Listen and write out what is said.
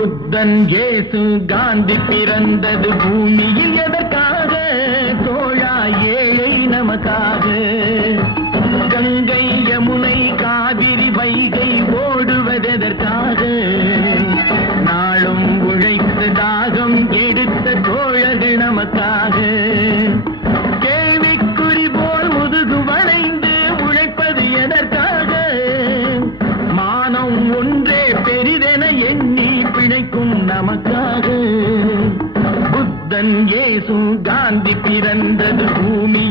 புத்தன் இயேசு காந்தி பிறந்தது பூமியில் எதற்காக? தோழா ஏழை நமக்காக. கங்கை யமுனை காவிரி வைகை ஓடுவதற்காக? நாளும் உழைத்து தாகம் எடுத்த தோழர்கள் நமக்காக. கேள்விக்குறி போல் முதுகு வளைந்து உழைப்பது எதற்காக? மானம் ஒன்றே பெரிதென எண்ணி பிழைக்கும் நமக்காக. புத்தன் இயேசு காந்தி பிறந்தது பூமி